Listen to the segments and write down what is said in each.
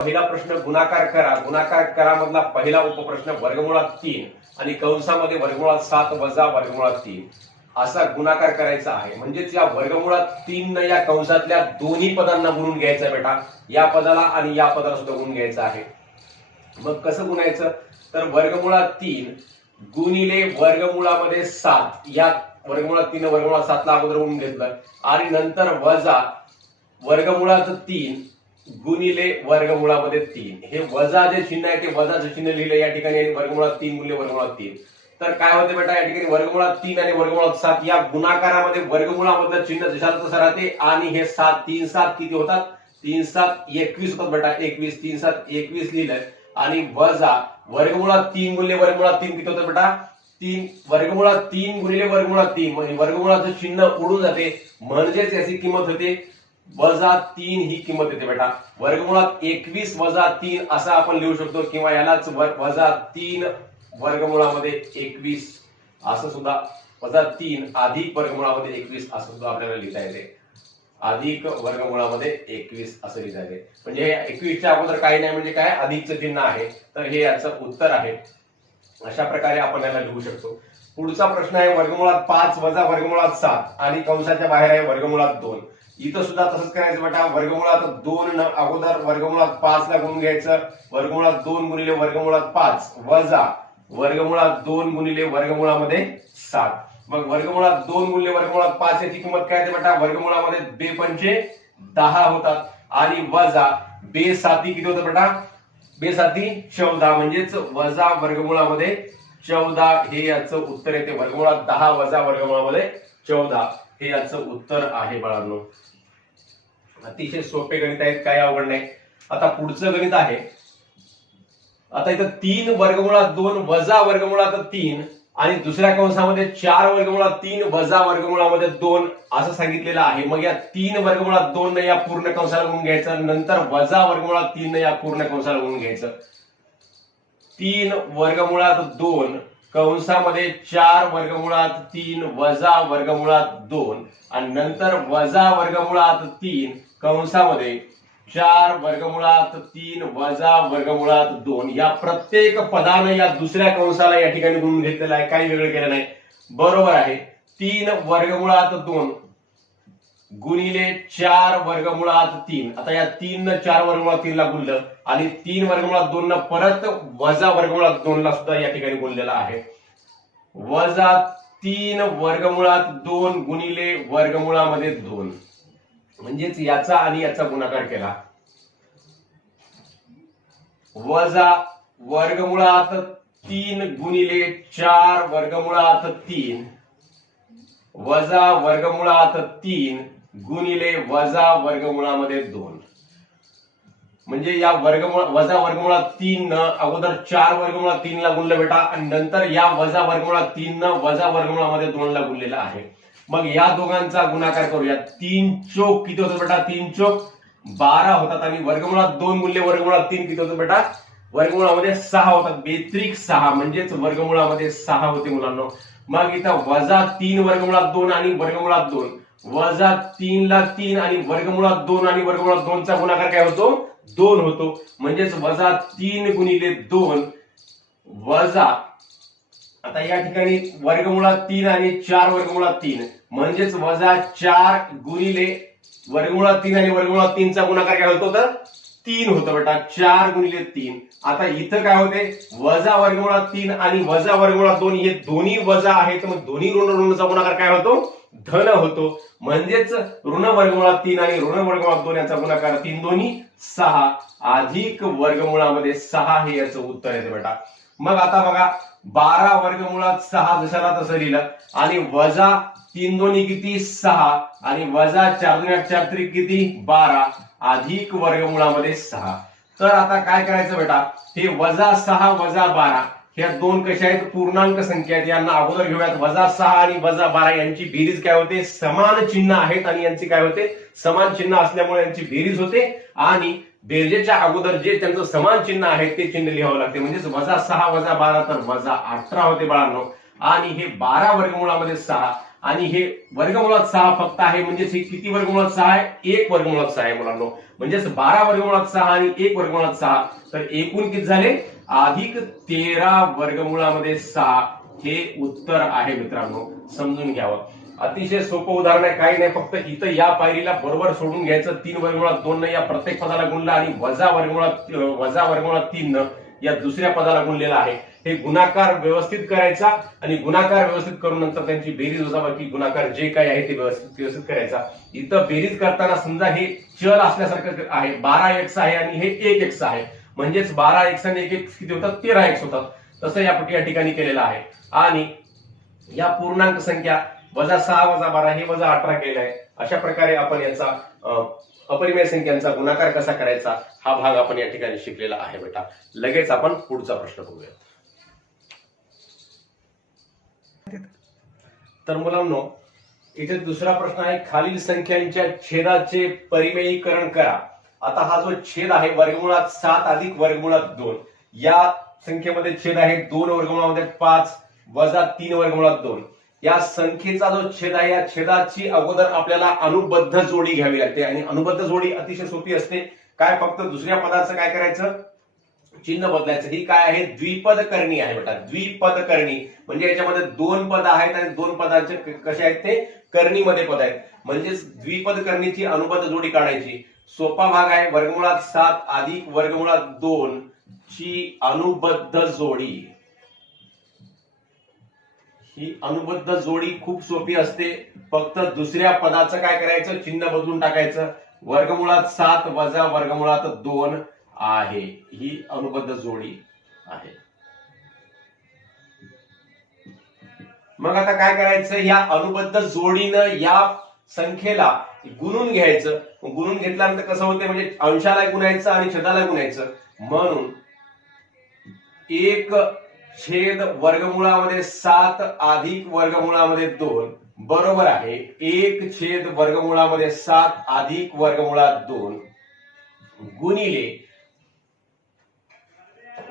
पहिला प्रश्न गुणाकार करा. गुणाकार करा मधला पहिला उपप्रश्न वर्गमुळात 3 आणि कंसामध्ये वर्गमुळात 7 वजा वर्गमुळात 3 असा गुणाकार करायचा आहे. म्हणजेच या वर्गमुळात 3 न या कंसातल्या दोन्ही पदांना गुणून घ्यायचं आहे बेटा. या पदाला आणि या पदाला सुद्धा गुणून घ्यायचं आहे. मग कसं गुणायचं तर वर्गमुळात 3 गुणिले वर्गमुळामध्ये 7 या वर्गमुळात 3 वर्गमुळात 7 ला अगोदर गुणून घेतलं आणि नंतर वजा वर्गमुळात 3 गुणिले वर्गमुळामध्ये 3. हे वजा जे चिन्ह आहे ते वजाचं चिन्ह लिहिलं या ठिकाणी आणि वर्गमुळात 3 गुणिले वर्गमुळात 3. तर काय होते बेटा या ठिकाणी वर्गमुळात 3 आणि वर्गमुळात 7 या गुणाकारामध्ये वर्गमुळामधलं चिन्ह जशाचं तसं राहते आणि हे 7 3 7 किती होतात 3 7 21 होतात बेटा. 21 3 7 21 लिहिलं आणि वजा वर्गमुळात 3 गुणिले वर्गमुळात 3 किती होतं बेटा 3 वर्गमुळात 3 गुणिले वर्गमुळात 3 म्हणजे वर्गमुळाचं चिन्ह उडून जाते म्हणजेच याची किंमत होते वजा 3 ही किंमत येते बेटा. वर्गमुळात 21 वजा 3 असा आपण लिहू शकतो किंवा यालाच वजा 3 वर्गमुळामध्ये 21 असं सुद्धा वजा 3 अधिक वर्गमुळामध्ये 21 असं सुद्धा आपल्याला लिहिता येते. अधिक वर्गमुळामध्ये 21 असं लिहिता येते. म्हणजे हे 21च्या अगोदर काही नाही म्हणजे काय अधिकचं चिन्ह आहे. तर हे याचं उत्तर आहे. अशा प्रकारे आपण याला लिहू शकतो. पुढचा प्रश्न आहे वर्गमुळात 5 वजा वर्गमुळात 7 आणि कंसाच्या बाहेर आहे वर्गमुळात 2. इथं सुद्धा तसंच करायचं बेटा. वर्गमुळात 2 अगोदर वर्गमुळात 5 ला गुणून घ्यायचं. वर्गमुळात 2 गुणिले वर्गमुळात 5 वजा वर्गमुळात 2 गुणिले वर्गमुळामध्ये 7. मग वर्गमुळात 2 गुणिले वर्गमुळात 5 याची किंमत काय येते बेटा वर्गमुळामध्ये 2 पंचे 10 होतात आणि वजा 2 साती किती होतं बेटा 2 साती 14 म्हणजेच वजा वर्गमुळामध्ये 14 हे याचं उत्तर येते. वर्गमुळात 10 वजा वर्गमुळामध्ये 14 हे याचं उत्तर आहे बाळांनो. अतिशय सोपे गणित आहेत काही अवघड नाही. आता पुढचं गणित आहे. आता इथं 3 वर्गमुळात 2 वजा वर्गमुळात 3 आणि दुसऱ्या कंसामध्ये 4 वर्गमुळात 3 वजा वर्गमुळामध्ये 2 असं सांगितलेलं आहे. मग या 3 वर्गमुळात 2 न या पूर्ण कंसाला गुणून घ्यायचं नंतर वजा वर्गमुळात 3 न या पूर्ण कंसाला गुणून घ्यायचं. 3 वर्गमुळात 2 कंसामध्ये 4 वर्गमुळात 3 वजा वर्गमुळात 2 आणि नंतर वजा वर्गमुळात 3 कंसामध्ये 4 वर्गमुळात 3 वजा वर्गमुळात 2 या प्रत्येक पदाने या दुसऱ्या कंसाला या ठिकाणी गुणून घेतलेला आहे. काही वेगळं केलं नाही. बरोबर आहे. 3 वर्गमुळात 2 गुणिले 4 वर्गमुळात 3. आता या 3 न 4 वर्गमुळात 3 ला गुणलं आणि 3 वर्गमुळात 2 न परत वजा वर्गमुळात 2 ला सुद्धा या ठिकाणी गुणलेला आहे. वजा 3 वर्गमुळात 2 गुणिले वर्गमुळामध्ये 2 म्हणजेच याचा आणि याचा गुणाकार केला. वजा वर्गमुळात 3 गुणिले 4 वर्गमुळात 3 वजा वर्गमुळात 3 गुणिले वजा वर्गमुळामध्ये 2 म्हणजे या वजा वर्गमुळात 3 न अगोदर 4 वर्गमुळात 3 ला गुणलं बेटा आणि नंतर या वजा वर्गमुळात 3 न वजा वर्गमुळामध्ये 2 ला गुणलेलं आहे. मग या दोघांचा गुणाकार करूया. 3 चोक किती होतं बेटा 3 चोक 12 होतात आणि वर्गमुळात 2 गुणिले वर्गमुळात 3 किती होतं बेटा वर्गमुळामध्ये 6 होतात. बेत्रिक 6 म्हणजेच वर्गमुळामध्ये 6 होते मुलांना. मग इथं वजा 3 वर्गमुळात 2 आणि वर्गमुळात 2 वजा 3 ला 3 आणि वर्गमुळात 2 आणि वर्गमुळात 2 चा गुणाकार काय होतो 2 होतो. म्हणजेच वजा 3 गुणिले 2 वजा आता या ठिकाणी वर्गमुळात 3 आणि 4 वर्गमुळात 3 म्हणजेच वजा 4 गुणिले वर्गमुळात 3 आणि वर्गमुळात 3 चा गुणाकार काय होतो तर 3 होतं बेटा. 4 गुणिले 3. आता इथं काय होते वजा वर्गमुळात 3 आणि वजा वर्गमुळात 2 हे दोन्ही वजा आहेत. मग दोन्ही ऋण ऋणचा गुणाकार काय होतो धन होतो. म्हणजेच ऋण वर्गमुळात 3 आणि ऋण वर्गमुळात 2 याचा गुणाकार 3 दोन्ही 6 अधिक वर्गमुळामध्ये 6 हे याचं उत्तर येते बेटा. मग आता बघा 12 वर्गमुळात 6 जशाला तसं लिहिलं आणि वजा 3 दोन्ही किती 6 आणि वजा 4 दोन्ही 4 त्रिक किती 12 अधिक वर्गमुळामध्ये 6. तर आता काय करायचं बेटा हे वजा 6 वजा 12 ह्या दोन कशा आहेत पूर्णांक संख्या आहेत. यांना अगोदर घेऊयात. वजा 6 आणि वजा 12 यांची बेरीज काय होते समान चिन्ह आहेत आणि यांची काय होते समान चिन्ह असल्यामुळे यांची बेरीज होते आणि बेरजेच्या अगोदर जे त्यांचं समान चिन्ह आहे ते चिन्ह लिहावं लागते. म्हणजेच वजा 6 वजा 12 तर वजा 18 होते बाळांनो आणि हे 12 वर्गमुळामध्ये 6 आणि हे वर्गमुळात 6 फक्त आहे. म्हणजेच हे किती वर्गमुळात 6 आहे? 1 वर्गमुळात 6 आहे मुलांनो. म्हणजेच 12 वर्गमुळात 6 आणि 1 वर्गमुळात 6, तर एकूण किती झाले? अधिक 13 वर्गमुळामध्ये 6 हे उत्तर आहे मित्रांनो. समजून घ्यावं. अतिशय सोपं उदाहरण आहे, काही नाही, फक्त इथं या पायरीला बरोबर सोडून घ्यायचं. 3 वर्गमुळात 2 न या प्रत्येक पदाला गुणला आणि वजा वर्गमुळात 3 न या दुसऱ्या पदाला गुणलेला आहे. हे गुणाकार व्यवस्थित करायचा आणि गुणाकार व्यवस्थित करून नंतर त्यांची बेरीज वजाबाकी गुणाकार जे काही आहे ते व्यवस्थित करायचा. इथं बेरीज करताना समजा हे चल असल्यासारखं आहे, 12x आहे आणि हे 1x आहे. म्हणजेच 12x आणि 1x किती होतात? 13x होतात. तसं या ठिकाणी केलेलं आहे. आणि या पूर्णांक संख्या -6 - 12 हे -18 केलं आहे. अशा प्रकारे आपण याचा अपरिमेय संख्यांचा गुणाकार कसा करायचा हा भाग आपण या ठिकाणी शिकलेला आहे बेटा. लगेच आपण पुढचा प्रश्न बघूया. तर मुलांनो, इथे दुसरा प्रश्न आहे, खालील संख्यांच्या छेदाचे परिमेयीकरण करा. आता हा जो छेद आहे वर्गमुळात 7 अधिक वर्गमुळात 2, या संख्येमध्ये छेद आहे 2 वर्गमुळामध्ये 5 वजा 3 वर्गमुळात 2. या संख्येचा जो छेद आहे या छेदाची अगोदर आपल्याला अनुबद्ध जोडी घ्यावी लागते आणि अनुबद्ध जोडी अतिशय सोपी असते. काय? फक्त दुसऱ्या पदाचं काय करायचं? चिन्ह बदलायचं. ही काय आहे? द्विपद करणी आहे बेटा. द्विपद करणी म्हणजे याच्यामध्ये 2 पद आहेत आणि 2 पदांचे कसे आहेत? ते कर्णीमध्ये पद आहेत. म्हणजेच द्विपद करणीची अनुबद्ध जोडी काढायची. सोपा भाग आहे. वर्गमुळात 7 अधिक वर्गमुळात 2 ची अनुबद्ध जोडी. ही अनुबद्ध जोडी खूप सोपी असते. फक्त दुसऱ्या पदाचं काय करायचं? चिन्ह बदलून टाकायचं. वर्गमुळात 7 वजा वर्गमुळात 2 आहे. ही अनुबद्ध जोडी आहे. मग आता काय करायचं? या अनुबद्ध जोडीनं या संख्येला गुणून घ्यायचं. गुणून घेतल्यानंतर कसं होते? म्हणजे अंशाला गुणायचं आणि छेदाला गुणायचं. म्हणून 1 वर्गमुळामध्ये 7 अधिक वर्गमुळामध्ये 2 बरोबर आहे 1 वर्गमुळामध्ये 7 अधिक वर्गमुळात 2 गुणिले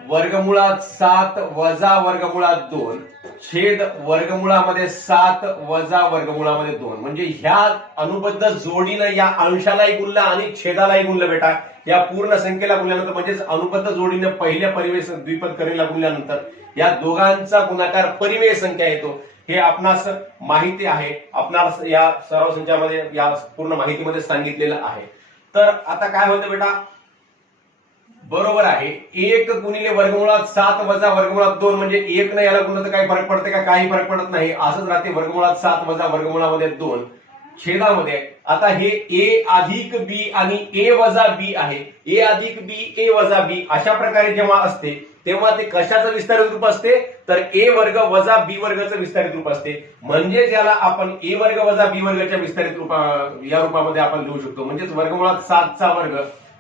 वर्गमुळात 7 वजा वर्गमुळात 2 छेद वर्गमुळामध्ये 7 वजा वर्गमुळामध्ये 2. म्हणजे ह्या अनुबद्ध जोडीनं या अंशालाही गुणलं आणि छेदालाही गुणलं बेटा. या पूर्ण संख्येला गुणल्यानंतर म्हणजेच अनुबद्ध जोडीनं पहिल्या परिमेय द्विपद करणीला गुणल्यानंतर या दोघांचा गुणाकार परिमेय संख्या येतो. हे आपणास माहिती आहे. आपणास या सराव संचामध्ये या पूर्ण माहितीमध्ये सांगितलेलं आहे. तर आता काय होतं बेटा? बरोबर आहे 1 गुणिले वर्गमुळात 7 वजा वर्गमुळात 2 म्हणजे 1 न याला गुणलं तर काही फरक पडते का? काही फरक पडत नाही. असंच राहते. वर्गमुळात 7 वजा वर्गमुळामध्ये 2 छेदामध्ये. आता हे a अधिक b आणि a वजा b आहे. a अधिक b a वजा b अशा प्रकारे जेव्हा असते तेव्हा ते कशाचं विस्तारित रूप असते? तर a वर्ग वजा b वर्गाचं विस्तारित रूप असते. म्हणजे याला आपण a वर्ग वजा b वर्गाच्या विस्तारित या रूपामध्ये आपण लिहू शकतो. म्हणजेच वर्गमुळात 7 चा वर्ग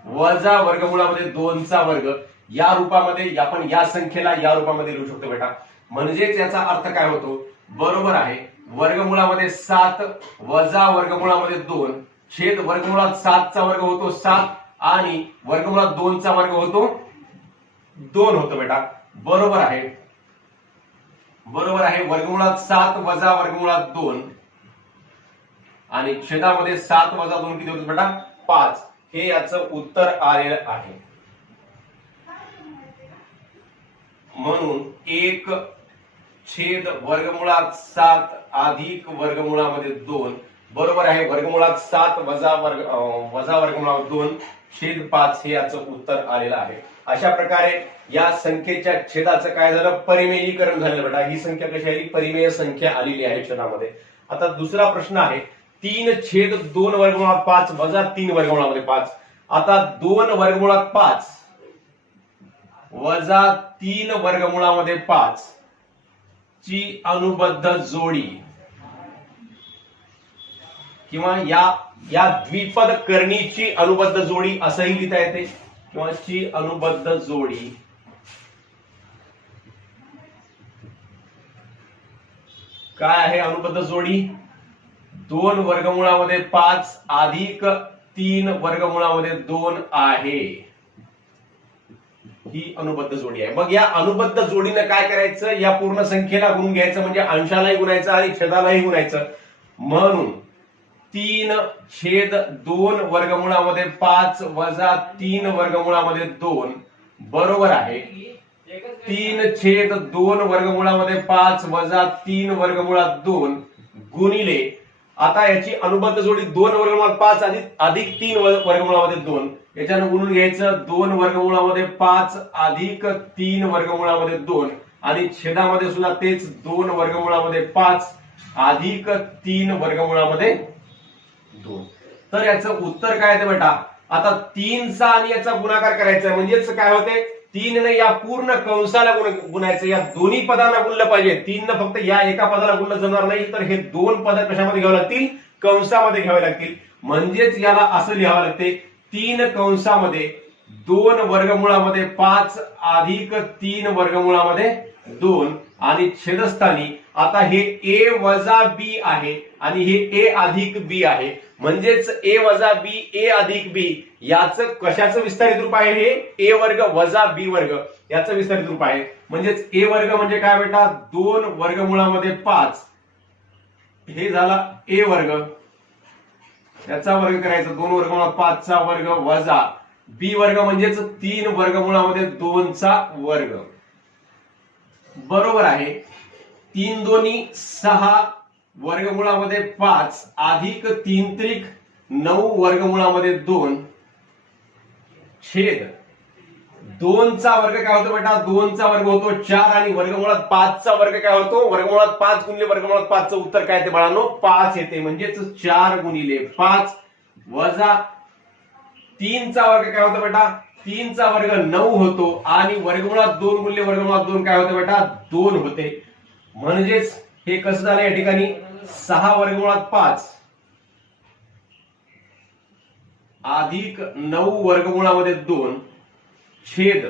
वजा वर्गमुळामध्ये 2 चा वर्ग या रूपामध्ये आपण या संख्येला या रूपामध्ये लिहू शकतो बेटा. म्हणजेच याचा अर्थ काय होतो? बरोबर आहे वर्गमुळामध्ये 7 वजा वर्गमुळामध्ये 2 छेद वर्गमुळात 7 चा वर्ग होतो 7 आणि वर्गमुळात 2 चा वर्ग होतो 2 होतो बेटा. बरोबर आहे. बरोबर आहे वर्गमुळात 7 वजा वर्गमुळात 2 आणि छेदामध्ये 7 वजा 2 किती होतं बेटा? 5. हे याचं उत्तर आलेलं आहे. म्हणून 1 वर्गमुळात 7 अधिक वर्गमुळामध्ये 2 बरोबर आहे वर्गमुळात 7 वजा वर्गमुळात 2 छेद 5 हे याचं उत्तर आलेलं आहे. अशा प्रकारे या संख्येच्या छेदाचं काय झालं? परिमेयीकरण झालं बेटा. ही संख्या कशी आली? परिमेय संख्या आलेली आहे छेदामध्ये. आता दुसरा प्रश्न आहे 3/2 वर्गमुळात 5 वजा 3 वर्गमुळामध्ये 5. आता 2 वर्गमुळात 5 वजा 3 वर्गमुळामध्ये 5 ची अनुबद्ध जोडी किंवा या द्विपद करणीची अनुबद्ध जोडी असंही लिहिता येते किंवा ची अनुबद्ध जोडी काय आहे? अनुबद्ध जोडी 2 वर्गमुळामध्ये 5 अधिक 3 वर्गमुळामध्ये 2 आहे. ही अनुबद्ध जोडी आहे. मग या अनुबद्ध जोडीनं काय करायचं, या पूर्ण संख्येला गुणून घ्यायचं, म्हणजे अंशालाही गुणायचं आणि छेदालाही गुणायचं. म्हणून 3/2 वर्गमुळामध्ये 5 वजा 3 वर्गमुळामध्ये 2 बरोबर आहे 3/2 वर्गमुळामध्ये 5 वजा 3 वर्गमुळात 2 गुणिले, आता याची अनुबद्ध जोडी 2 वर्गमुळात 5 अधिक 3 वर्गमुळामध्ये 2, याच्यानं गुणून घ्यायचं 2 वर्गमुळामध्ये 5 अधिक 3 वर्गमुळामध्ये 2 आणि छेदामध्ये सुद्धा तेच 2 वर्गमुळामध्ये 5 अधिक 3 वर्गमुळामध्ये 2. तर याचं उत्तर काय आहे बेटा, आता 3चा आणि याचा गुणाकार करायचा, म्हणजेच काय होते 3 ने या पूर्ण कंसाला गुणायचं, या दोन्ही पदांना गुणलं पाहिजे. 3 न फक्त या एका पदाला गुणलं जमणार नाही, तर हे दोन पद कशामध्ये घ्यावे लागतील, कंसामध्ये घ्यावे लागतील. म्हणजेच याला असं लिहावं लागते 3 कंसामध्ये 2 वर्गमुळामध्ये 5 अधिक 3 वर्गमुळामध्ये 2 आणि छेदस्थानी आता हे ए वजा बी आहे आणि हे ए अधिक बी आहे, म्हणजेच ए वजा बी ए अधिक बी याचं कशाचं विस्तारित रूप आहे, हे ए वर्ग वजा बी वर्ग याचं विस्तारित रूप आहे. म्हणजेच ए वर्ग म्हणजे काय बेटा, 2 वर्गमुळामध्ये 5 हे झाला ए वर्ग, याचा वर्ग करायचा 2 वर्गमुळात 5 चा वर्ग वजा बी वर्ग म्हणजेच 3 वर्गमुळामध्ये 2 चा वर्ग बरोबर आहे 3 दोन्ही 6 वर्गमुळामध्ये 5 अधिक 3 त्रिक 9 वर्गमुळामध्ये 2 छेद 2 चा वर्ग काय होतो बेटा, 2 चा वर्ग होतो 4 आणि वर्गमुळात 5 चा वर्ग काय होतो, वर्गमुळात 5 गुणिले वर्गमुळात 5 चं उत्तर काय येते बाळांनो, 5 येते. म्हणजेच 4 गुणिले 5 वजा 3 चा वर्ग काय होतो बेटा, 3 चा वर्ग 9 होतो आणि वर्गमुळात 2 गुणिले वर्गमुळात 2 काय होते बेटा, 2 होते. म्हणजेच हे कसं झालं या ठिकाणी 6 वर्गमुळात 5 अधिक 9 वर्गमुळामध्ये 2 छेद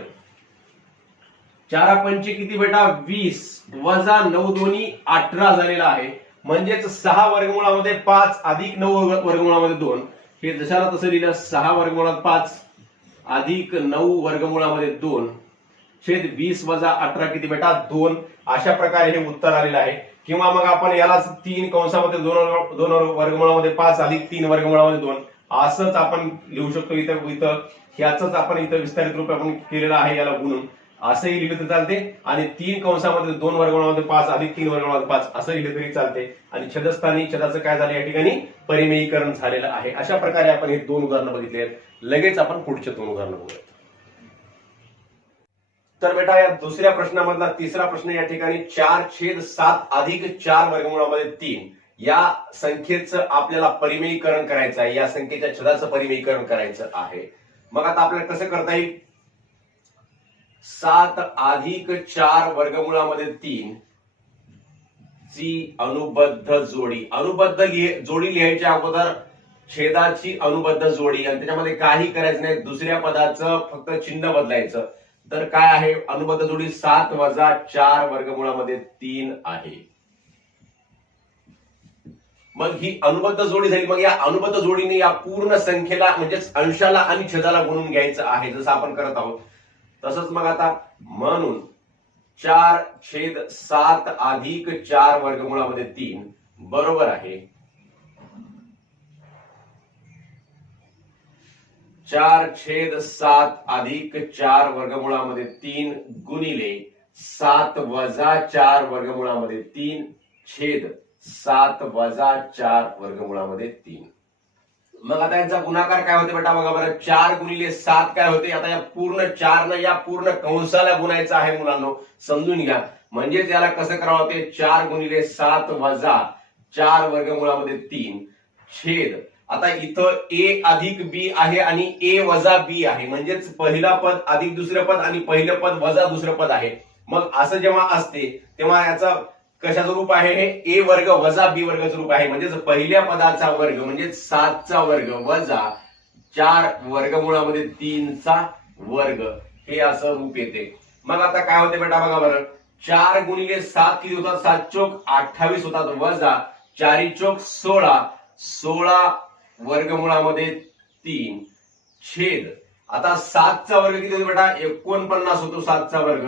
4 पंचे किती बेटा 20 वजा 9 दोन्ही 18 झालेला आहे. म्हणजेच 6 वर्गमुळामध्ये 5 अधिक 9 वर्गमुळामध्ये 2 हे जशाला तसं लिहिलं 6 वर्गमुळात 5 अधिक 9 वर्गमुळामध्ये 2 छेद 20 वजा 18 किती बेटा 2. अशा प्रकारे हे उत्तर आलेलं आहे. किंवा मग आपण यालाच 3 कंसामध्ये 2 वर्गमुळामध्ये 5 अधिक 3 वर्गमुळामध्ये 2 असंच आपण लिहू शकतो. इथं ह्याच आपण इथं विस्तारित रूप आपण केलेलं आहे, याला गुणून असंही लिहिलं तर चालते आणि 3 कंसामध्ये 2 वर्गमुळामध्ये 5 अधिक 3 वर्गमुळामध्ये 5 असं लिहिलं तरी चालते. आणि छेदस्थानी छेदाचं काय झालं या ठिकाणी परिमेयीकरण झालेलं आहे. अशा प्रकारे आपण हे 2 उदाहरणं बघितले. लगेच आपण पुढचे 2 उदाहरणं बघूया. तर बेटा या दुसऱ्या प्रश्नामधला तिसरा प्रश्न या ठिकाणी 4/7 अधिक 4 वर्गमुळामध्ये 3 या संख्येचं आपल्याला परिमेयीकरण करायचं आहे. या संख्येच्या छेदाचं परिमेयीकरण करायचं आहे. मग आता आपल्याला कसं करता येईल, 7 अधिक 4 वर्गमुळामध्ये 3 ची अनुबद्ध जोडी. अनुबद्ध जोडी लिहायच्या अगोदर छेदाची अनुबद्ध जोडी आणि त्याच्यामध्ये काही करायचं नाही, दुसऱ्या पदाचं फक्त चिन्ह बदलायचं. तर काय आहे अनुबद्ध जोडी 7 वजा 4 वर्गमुळामध्ये 3 आहे. मग ही अनुबद्ध जोडी झाली. मग या अनुबद्ध जोडीने या पूर्ण संख्येला म्हणजेच अंशाला आणि छेदाला गुणून घ्यायचं आहे, जसं आपण करत आहोत तसंच. मग आता म्हणून 4/7 अधिक 4 वर्गमुळामध्ये 3 बरोबर आहे 4/7 अधिक 4 वर्गमुळामध्ये 3 गुणिले 7 वजा 4 वर्गमुळामध्ये 3 छेद 7 वजा 4 वर्गमुळामध्ये 3. मग आता यांचा गुणाकार काय होते बेटा बघा बरं, 4 गुणिले 7 काय होते, आता या पूर्ण 4 न या पूर्ण कंसाला गुणायचं आहे मुलांनो, समजून घ्या. म्हणजेच याला कसं करावं होते, 4 गुणिले 7 वजा 4 वर्गमुळामध्ये 3 छेद, आता इथं ए अधिक बी आहे आणि ए वजा बी आहे, म्हणजेच पहिला पद अधिक दुसरं पद आणि पहिलं पद वजा दुसरं पद आहे. मग असं जेव्हा असते तेव्हा याचा कशाचं रूप आहे, हे ए वर्ग वजा बी वर्गाचं रूप आहे. म्हणजेच पहिल्या पदाचा वर्ग म्हणजे 7 चा वर्ग वजा 4 वर्गमुळामध्ये 3 चा वर्ग, हे असं रूप येते. मग आता काय होते बेटा बघा बरं, 4 गुणिले 7 किती होतात, 7 चोक 28 होतात, वजा 4 चोक 16, 16 वर्गमुळामध्ये 3 छेद, आता 7चा वर्ग किती होतो बेटा 49 होतो 7चा वर्ग,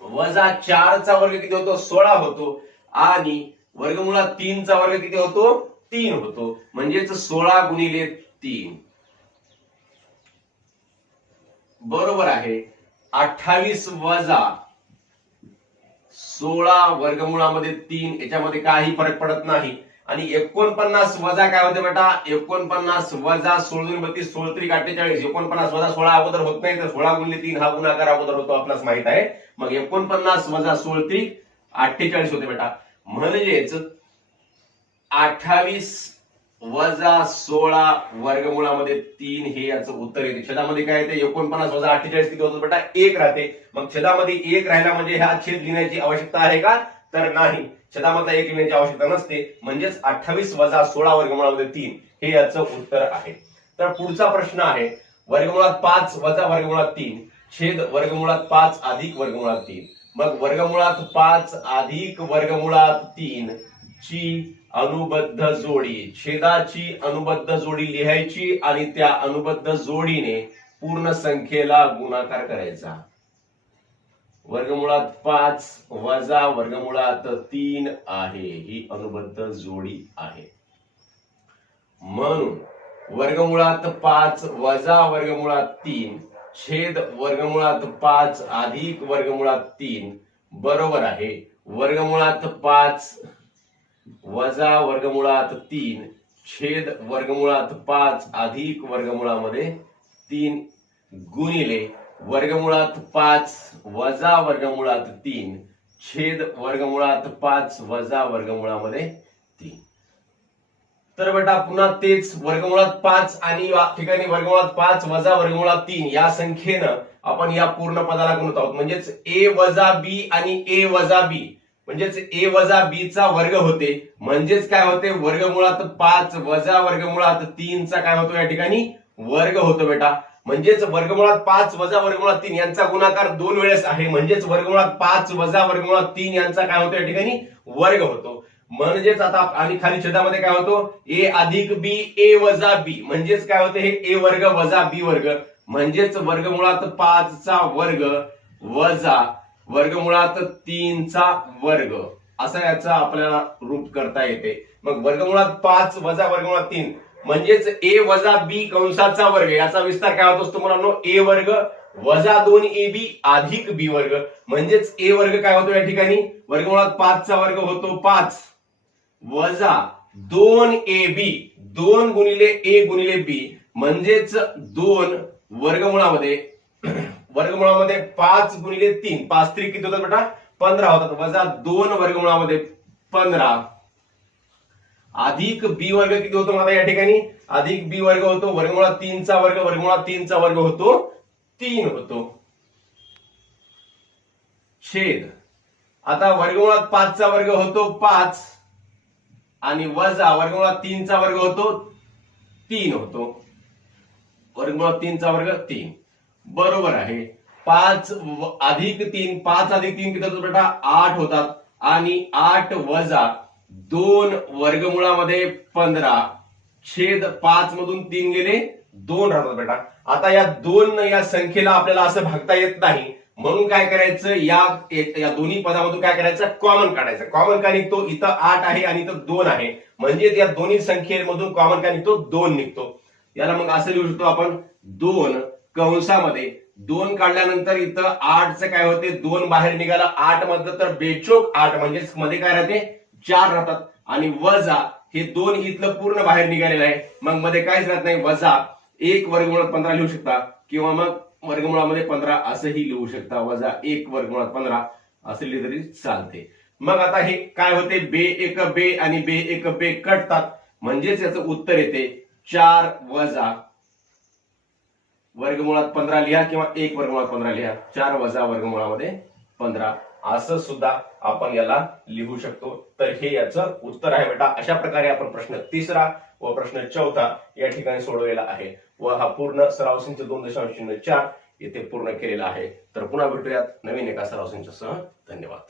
वजा 4चा वर्ग किती होतो 16 होतो, आणि वर्गमुळात 3चा वर्ग किती होतो 3 होतो, म्हणजेच 16 गुणिले 3 बरोबर आहे 28 वजा 16 वर्गमुळामध्ये 3, याच्यामध्ये काही फरक पडत नाही. आणि 49 वजा काय होते बेटा 49 वजा 16 32 16 त्रिक 48, 49 वजा 16 अगोदर होत नाही, तर 16 गुणिले 3 हा गुणाकार अगोदर होतो आपल्यास माहित आहे. मग 49 वजा 16 त्रिक 48 होते बेटा, म्हणजेच 28 वजा 16 वर्गमुळामध्ये 3 हे याचं उत्तर येते. छेदामध्ये काय येते 49 वजा 48 किती होतं बेटा 1 राहते. मग छेदामध्ये 1 राहिला म्हणजे हा छेद लिहिण्याची आवश्यकता आहे का, तर नाही, छेदामधला 1 लिहिण्याची आवश्यकता नसते, म्हणजेच 28 वजा 16 वर्गमुळामध्ये 3 हे याचं उत्तर आहे. तर पुढचा प्रश्न आहे वर्गमुळात 5 वजा वर्गमुळात 3 छेद वर्गमुळात 5 अधिक वर्गमुळात 3. मग वर्गमुळात 5 अधिक वर्गमुळात 3 ची अनुबद्ध जोडी, छेदाची अनुबद्ध जोडी लिहायची आणि त्या अनुबद्ध जोडीने पूर्ण संख्येला गुणाकार करायचा. वर्गमुळात 5 वजा वर्गमुळात 3 आहे, ही अनुबद्ध जोडी आहे. म्हणून वर्गमुळात 5 वजा वर्गमुळात 3 छेद वर्गमुळात 5 अधिक वर्गमुळात 3 बरोबर आहे वर्गमुळात 5 वजा वर्गमुळात 3 छेद वर्गमुळात 5 अधिक वर्गमुळामध्ये 3 गुणिले वर्गमुळात 5 वजा वर्गमुळात 3 छेद वर्गमुळात 5 वजा वर्गमुळामध्ये 3. तर बेटा पुन्हा तेच वर्गमुळात 5 आणि या ठिकाणी वर्गमुळात 5 वजा वर्गमुळात 3 या संख्येनं आपण या पूर्ण पदाला गुणत आहोत, म्हणजेच a वजा b आणि a वजा b, म्हणजेच a वजा b चा वर्ग होते, म्हणजेच काय होते वर्गमुळात 5 वजा वर्गमुळात 3 चा काय होतो या ठिकाणी वर्ग होतो बेटा. म्हणजेच वर्गमुळात 5 वजा वर्गमुळात 3 यांचा गुणाकार 2 वेळेस आहे, म्हणजेच वर्गमुळात 5 वजा वर्गमुळात 3 यांचा काय होतो या ठिकाणी वर्ग होतो. म्हणजेच आता आणि खाली छेदामध्ये काय होतो a अधिक b a वजा b, म्हणजेच काय होते हे a वर्ग वजा b वर्ग, म्हणजेच वर्गमुळात 5 चा वर्ग वजा वर्गमुळात 3 चा वर्ग, असा याचा आपल्याला रूप करता येते. मग वर्गमुळात 5 वजा वर्गमुळात 3 म्हणजेच a वजा b कंसाचा वर्ग, याचा विस्तार काय होत असतो मुलांनो a वर्ग वजा 2ab अधिक b वर्ग, म्हणजेच a वर्ग काय होतो या ठिकाणी वर्गमुळात 5 चा वर्ग होतो 5 वजा 2ab 2 गुणिले a गुणिले b, म्हणजेच 2 वर्गमुळामध्ये 5 गुणिले 3 5 3 किती होतात बेटा 15 होतात, वजा 2 वर्गमुळामध्ये 15 अधिक b वर्ग किती होतो माझा या ठिकाणी अधिक b वर्ग होतो वर्गमुळात 3 चा वर्ग, वर्गमुळात 3 चा वर्ग होतो 3 होतो, छेद आता वर्गमुळात 5 चा वर्ग होतो 5 आणि वजा वर्गमुळात 3 चा वर्ग होतो 3 होतो, वर्गमुळात 3 चा वर्ग 3 बरोबर आहे. 5 अधिक 3 5 अधिक 3 किती होतात बेटा 8 होतात, आणि 8 वजा 2 वर्गमुळामध्ये 15 छेद 5 मधून 3 गेले 2 राहतात बेटा. आता या 2 या संख्येला आपल्याला असं भागता येत नाही, म्हणून काय करायचं या दोन्ही पदामधून काय करायचं कॉमन काढायचं. कॉमन का निघतो इथं 8 आहे आणि इथं 2 आहे, म्हणजे या दोन्ही संख्येमधून कॉमन का निघतो 2 निघतो. याला मग असं लिहू शकतो आपण 2 कंसामध्ये 2 काढल्यानंतर इथं 8 चं काय होते 2 बाहेर निघाला 8 मधलं तर बेचोक 8 म्हणजेच मध्ये काय राहते 4 राहतात, आणि वजा हे 2 इथलं पूर्ण बाहेर निघालेलं आहे, मग मध्ये काहीच राहत नाही वजा 1 वर्गमुळात 15 लिहू शकता, किंवा मग वर्गमुळामध्ये 15 असंही लिहू शकता, वजा 1 वर्गमुळात 15 असं लिहिलं तरी चालते. मग आता हे काय होते बे एक बे आणि बे एक बे कटतात, म्हणजेच याचं उत्तर येते 4 वजा वर्गमुळात 15 लिहा किंवा 1 वर्गमुळात 15 लिहा, 4 वजा वर्गमुळामध्ये 15 असं सुद्धा आपण याला लिहू शकतो. तर हे याचं उत्तर आहे बेटा. अशा प्रकारे आपण प्रश्न 3रा व प्रश्न 4था या ठिकाणी सोडवलेला आहे, व हा पूर्ण सराव संच 2.04 येथे पूर्ण केलेला आहे. तर पुन्हा भेटूयात नवीन एका सराव संचासह. धन्यवाद.